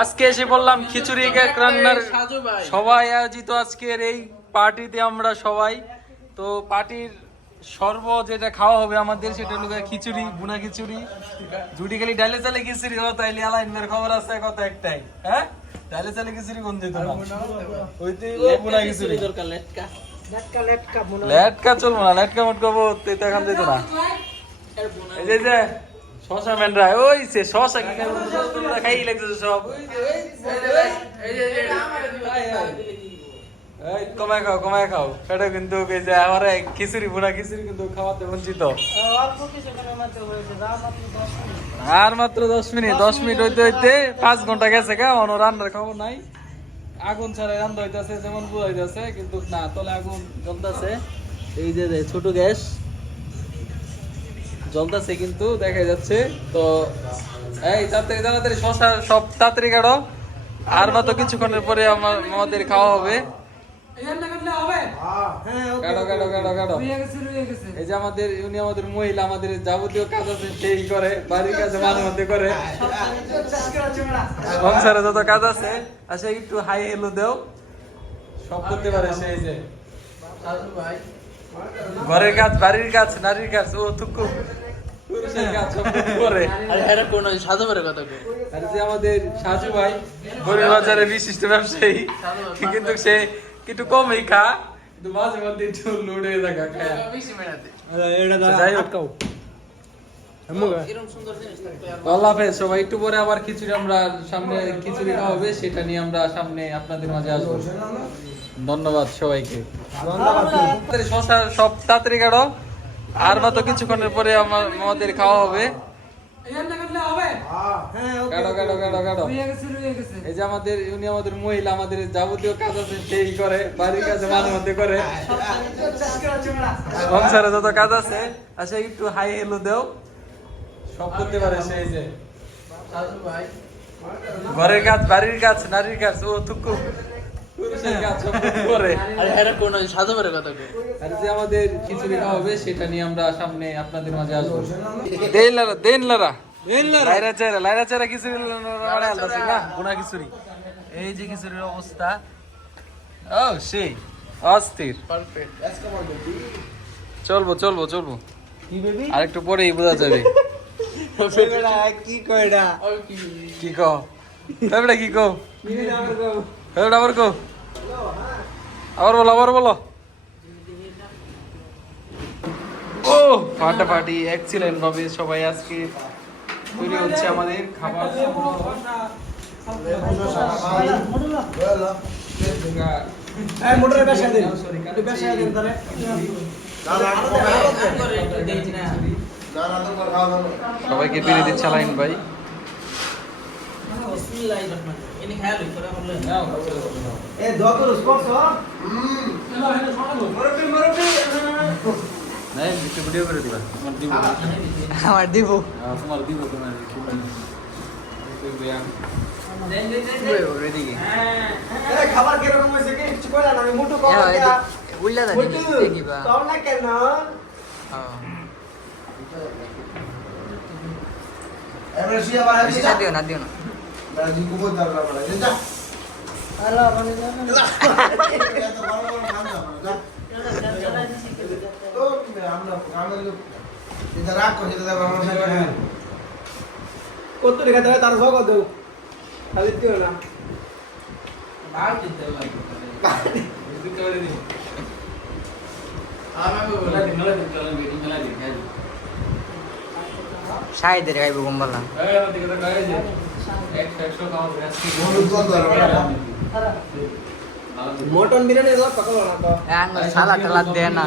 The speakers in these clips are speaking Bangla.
আজকে এসে বললাম খিচুড়ি কেক রান্নার সবাই আয়োজিত আজকের এই পার্টিতে আমরা সবাই। তো পার্টির সর্ব যেটা খাওয়া হবে আমাদের সেটা হলো খিচুড়ি বুনা খিচুড়ি। জুটি খালি ডালে চালে খিচুড়ি হতো তাইলে আলাইনের খবর আছে কত একটাই। হ্যাঁ? ডালে চালে খিচুড়ি কোন যেত না ওইতে বুনা খিচুড়ি। দরকার লেটকা লেটকা চলবো না, লেটকা মটকা বলতে দেখান দিত না। এই যে। শশা মেনরা ওই সে শশা কি খাই লাগতেছে সব। এই, কমায় খাও কমায় খাও। সেটা কিন্তু এই যে আমার খিচুড়ি বুনা খিচুড়ি কিন্তু খাওয়াতে বঞ্চিত। আর মাত্র দশ মিনিট দশ মিনিট হইতে হইতে পাঁচ ঘণ্টা গেছে গা অন্য রান্নার খবর নাই। আগুন ছাড়া রান্না হইতাছে, যেমন বুঝাইতেছে কিন্তু না, তলে আগুন জ্বলতেছে। এই যে ছোট গ্যাস জ্বলতেছে কিন্তু দেখা যাচ্ছে। তো, এই, তাড়াতাড়ি তাড়াতাড়ি, শশা সব তাড়াতাড়ি কাটো। আর মাত্র কিছুক্ষণের পরে আমার আমাদের খাওয়া হবে। বাড়ির মাঝে করে। সংসারে যত কাজ আছে আচ্ছা একটু হাই হেলো দেও। সব করতে পারে যে। ঘরের কাজ, বাড়ির কাজ, নারীর কাজ, ও থুকু। পুরুষের কাজ সব করতে পারে আরে কোন সাজু কথা কই আর যে আমাদের সাজু ভাই গরিব বাজারে বিশিষ্ট ব্যবসায়ী কিন্তু সে একটু কমই খা। কিন্তু মাঝে মধ্যে একটু লুড়ে থাকা খায়। বেশি মেলাতে যাই হোক। এরকম সুন্দর জিনিস থাকতে আর আল্লাহ হাফেজ সবাই একটু পরে আবার খিচুড়ি আমরা সামনে খিচুড়ি খাওয়া হবে সেটা নিয়ে আমরা সামনে আপনাদের মাঝে আসব। ধন্যবাদ সবাইকে। শশা সব তাড়াতাড়ি কাটো। আর মাত্র কিছুক্ষণের পরে আমার আমাদের খাওয়া হবে। এই যে আমাদের উনি আমাদের মহিলা আমাদের যাবতীয় কাজ আছে সেই করে বাড়ির মাঝে মধ্যে করে। সংসারে যত কাজ আছে আচ্ছা একটু হাই হেলো দেও। সব করতে পারে সেই যে। ঘরের কাজ বাড়ির কাজ নারীর কাজ ও থুকু। কাজ সব আরে হ্যাঁ কোন সাজু ভাইয়ের কথা কই? আর যে আমাদের খিচুড়ি খাওয়া হবে সেটা নিয়ে আমরা সামনে আপনাদের মাঝে আসব। দেন লারা দেন লারা। লাইরা চেরা লাইরা চেরা খিচুড়ি মানে আলাদা না? গুনা খিচুড়ি। এই যে খিচুড়ির অবস্থা। ও সেই। অস্থির। পারফেক্ট চলবো চলবো চলবো। আরেকটু পরেই বোঝা যাবে। কি আর কি কি কো এবড়া কি কো আবার কো আবার বলো আবার বলো। ও ফাটাফাটি এক্সিলেন্ট ভাবে সবাই আজকে তৈরি হচ্ছে আমাদের খাবার। মোটরের বেসা দিন। একটু বেসা দিন তাহলে। সবাইকে পেরে দিচ্ছে লাইন ভাই। বিসমিল্লাহির রহমানির রহিম ইনি খেয়াল করে বললেন এ দোয়া করো স্পর্শ নাই একটু ভিডিও করে দিবা তোমার দিব আমার দিব তোমার দিব তোমার রেডি খাবার কীরকম হয়েছে কি কিছু কইলা আমি মুটু কম উল্লা দা দেখিবা তোর না কেন এবারে শুয়ে আবার দিও না দিও না মানে দেব হ্যাঁ কত লেখা দেবে তার ভগত দেও খালি দিও না আর দিতে লাগে আমাকে বলে শাহিদের গাইব গম্বালা হলুদ গন্ধ আর মটন বিরিয়ানি দাও পাকালো না তো এন সালা টালা দে না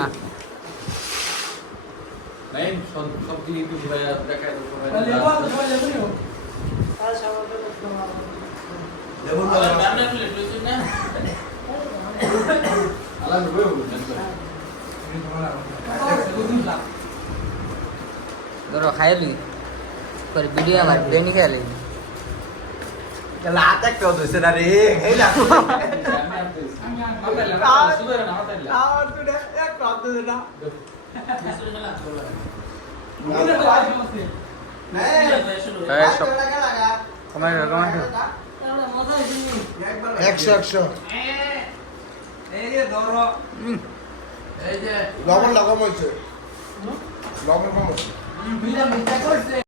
লেবু আবার রান্না করলে তুই না ধরো খাইলি করে ভিডিও আমার বেনি খাইলি la tek to do se na re hey la আর তো এক প্রাপ্ত না. Kemarin, kemarin. একশো একশো এই এই লবণ কম হয়েছে লবণ কম হয়েছে